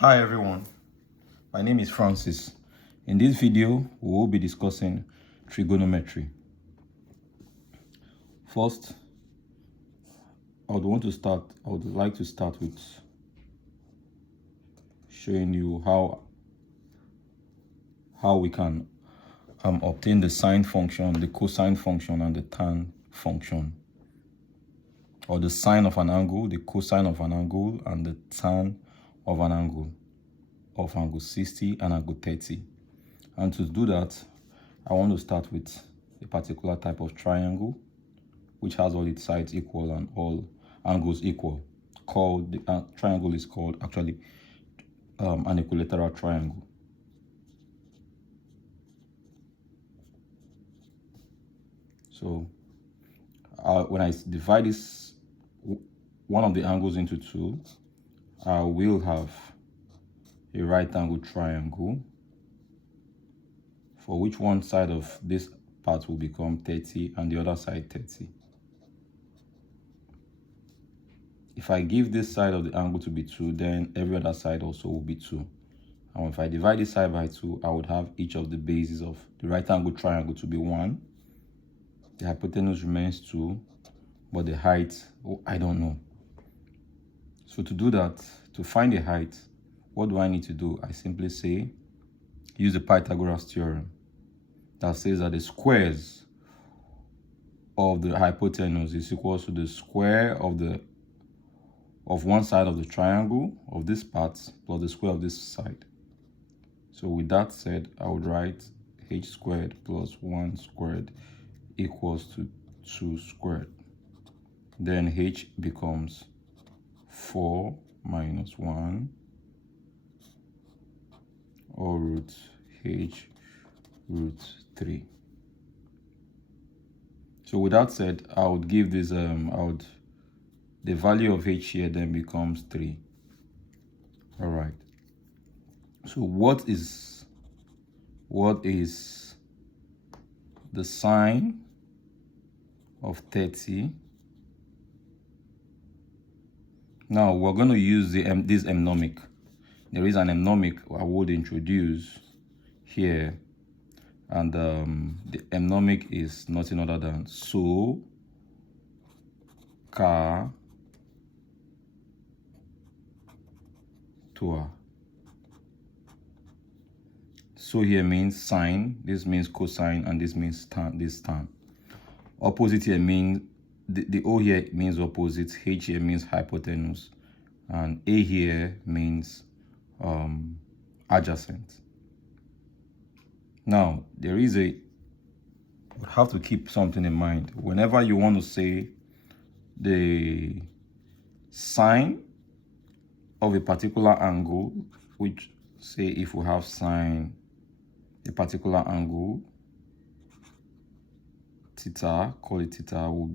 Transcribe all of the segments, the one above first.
Hi everyone, my name is Francis. In this video, we will be discussing trigonometry. First, I would like to start with showing you how we can obtain the sine function, the cosine function, and the tan function. Or the sine of an angle, the cosine of an angle, and the tan of an angle, of angle 60 and angle 30. And to do that, I want to start with a particular type of triangle which has all its sides equal and all angles equal. The triangle is called actually an equilateral triangle. So when I divide one of the angles into two, I will have a right angle triangle for which one side of this part will become 30 and the other side 30. If I give this side of the angle to be 2, then every other side also will be 2. And if I divide this side by 2, I would have each of the bases of the right angle triangle to be 1. The hypotenuse remains 2, but the height, I don't know. So to do that, to find the height, what do I need to do? I simply use the Pythagoras theorem that says that the squares of the hypotenuse is equal to the square of one side of the triangle of this part plus the square of this side. So with that said, I would write h squared plus 1 squared equals to 2 squared. Then h becomes 4 minus 1 or root h root 3. So with that said, I would give this the value of h here then becomes 3. All right. So what is the sine of 30? Now we're going to use this mnemonic. There is an mnemonic I would introduce here, and the mnemonic is nothing other than so ka tua. So here means sine, this means cosine, and this means tan. Opposite here means the O here means opposite, H here means hypotenuse, and A here means adjacent. Now you have to keep something in mind. Whenever you want to say the sine of a particular angle, which say if we have sine a particular angle theta, call it theta, will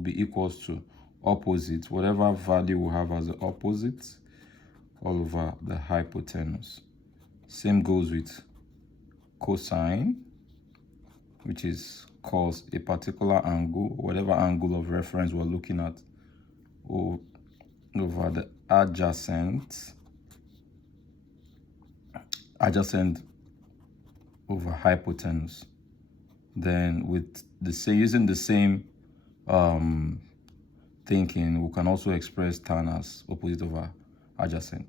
be equals to opposite, whatever value we have as the opposite, all over the hypotenuse. Same goes with cosine, which is cos a particular angle, whatever angle of reference we're looking at, over the adjacent over hypotenuse. Then with using the same thinking, we can also express tan as opposite over adjacent.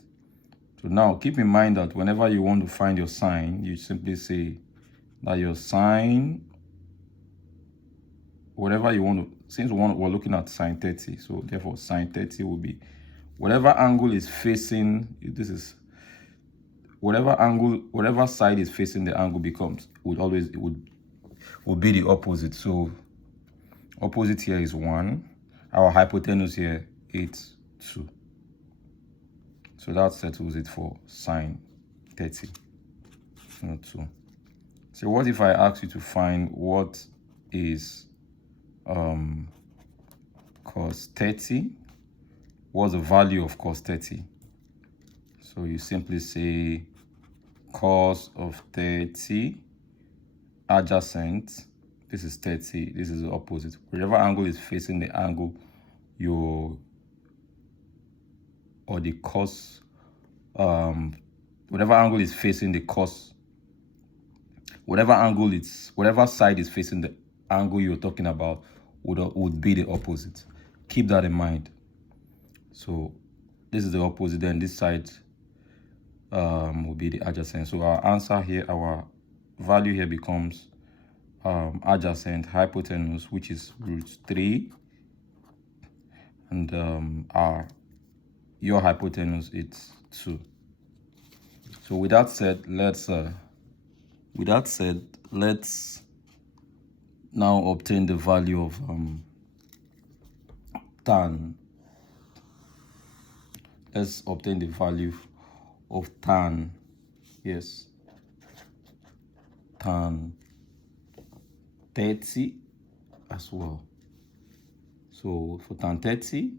So now keep in mind that whenever you want to find your sine, you simply say that your sine, whatever you want to, since we're looking at sine 30, so therefore sine 30 will be whatever angle is facing, whatever side is facing the angle would be the opposite. So opposite here is 1, our hypotenuse here is 2. So that settles it for sine 30. 2. So what if I ask you to find what is cos 30? What's the value of cos 30? So you simply say cos of 30 adjacent, this is 30, this is the opposite. Whatever angle is facing the angle or the cos whatever angle is facing the cos, whatever side is facing the angle you're talking about would be the opposite. Keep that in mind. So this is the opposite, then this side will be the adjacent. So our answer here, our value here becomes adjacent hypotenuse, which is √3, and your hypotenuse is 2. So with that said, let's now obtain the value of tan. Let's obtain the value of tan. Yes, tan 30 as well. So for tan 30, you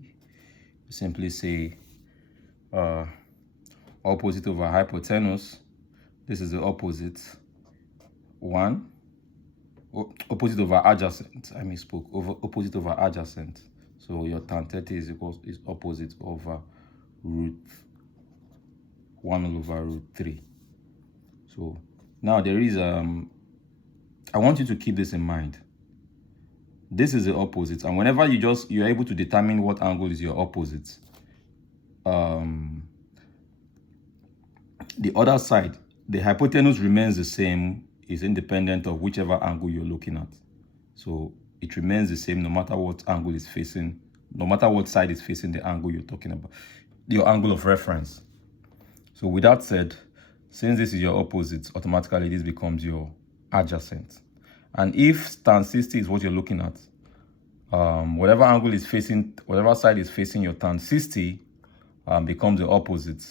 simply say opposite over hypotenuse. This is the opposite 1. Opposite over adjacent. I misspoke. Opposite over adjacent. So your tan 30 is opposite over √1 over √3. So now there is I want you to keep this in mind. This is the opposite, and whenever you're able to determine what angle is your opposite, the other side, the hypotenuse remains the same, is independent of whichever angle you're looking at. So it remains the same no matter what angle is facing, no matter what side is facing the angle you're talking about, your angle of reference. So with that said, since this is your opposite, automatically this becomes your adjacent. And if tan 60 is what you're looking at, whatever angle is facing, whatever side is facing your tan 60 becomes the opposite.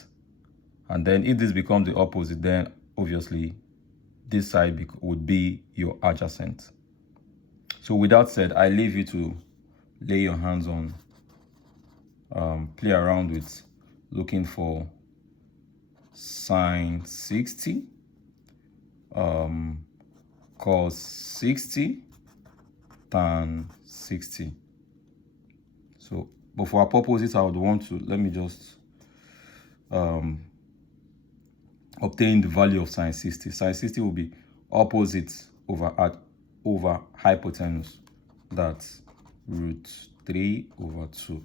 And then if this becomes the opposite, then obviously this side would be your adjacent. So with that said, I leave you to lay your hands on, play around with looking for sine 60, cos 60, tan 60. So, but for our purposes, I would want to, let me just obtain the value of sine 60. Sine 60 will be opposite over hypotenuse. That's √3 over 2.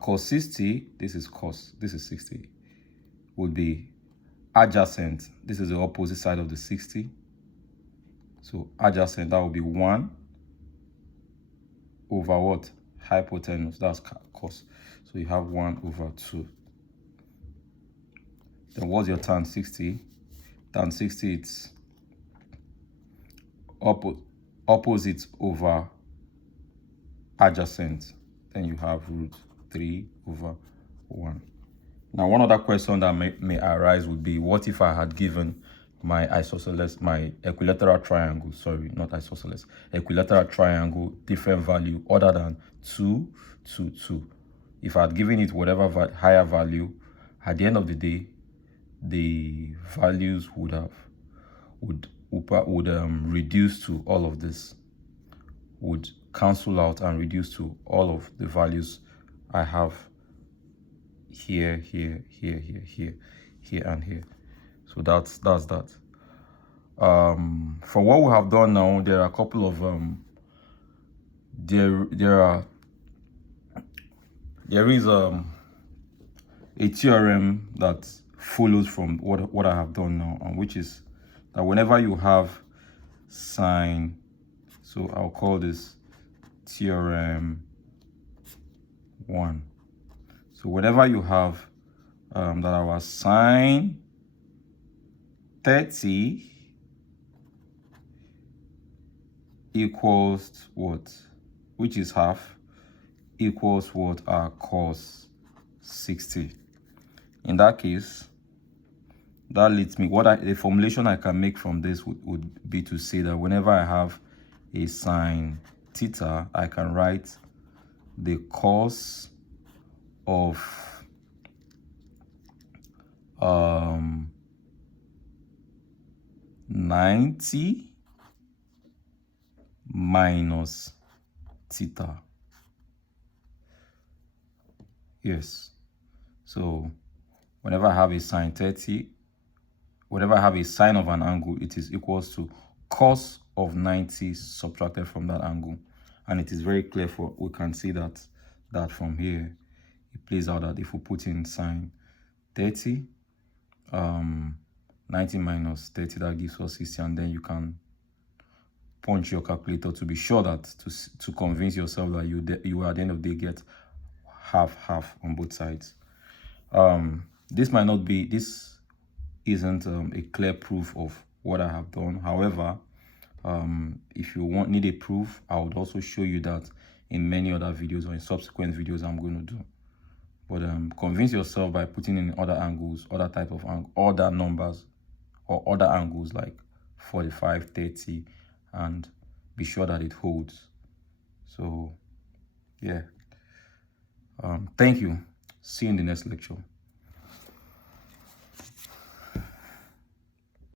Cos 60, this is cos, this is 60, would be adjacent. This is the opposite side of the 60. So adjacent, that will be 1 over what? Hypotenuse, that's cos. So you have 1 over 2. Then what's your tan 60? Tan 60, it's opposite over adjacent. Then you have √3 over 1. Now, one other question that may arise would be, what if I had given my isosceles, my equilateral triangle, sorry, not isosceles, equilateral triangle, different value other than 2, 2, 2. If I had given it whatever higher value, at the end of the day, the values would reduce to all of this, would cancel out and reduce to all of the values I have here, here, here, here, here, here, and here. So that's that. For what we have done now, there are a couple of there is a theorem that follows from what I have done now, and which is that whenever you have sine, so I'll call this theorem 1. So whenever you have that our sine 30 equals what? Which is half, equals what? Our cos 60. In that case, that leads me, the formulation I can make from this would be to say that whenever I have a sine theta, I can write the cos of 90 minus theta. Yes. So whenever I have a sine 30, whenever I have a sine of an angle, it is equals to cos of 90 subtracted from that angle. And it is very clear, for we can see that from here it plays out that if we put in sine 30, 90 minus 30, that gives us 60, and then you can punch your calculator to be sure that to convince yourself that you at the end of the day get half on both sides. This might not be, this isn't a clear proof of what I have done. However, if you need a proof, I would also show you that in many other videos or in subsequent videos I'm going to do. But convince yourself by putting in other angles, other type of other numbers or other angles like 45, 30, and be sure that it holds. So yeah, thank you. See you in the next lecture.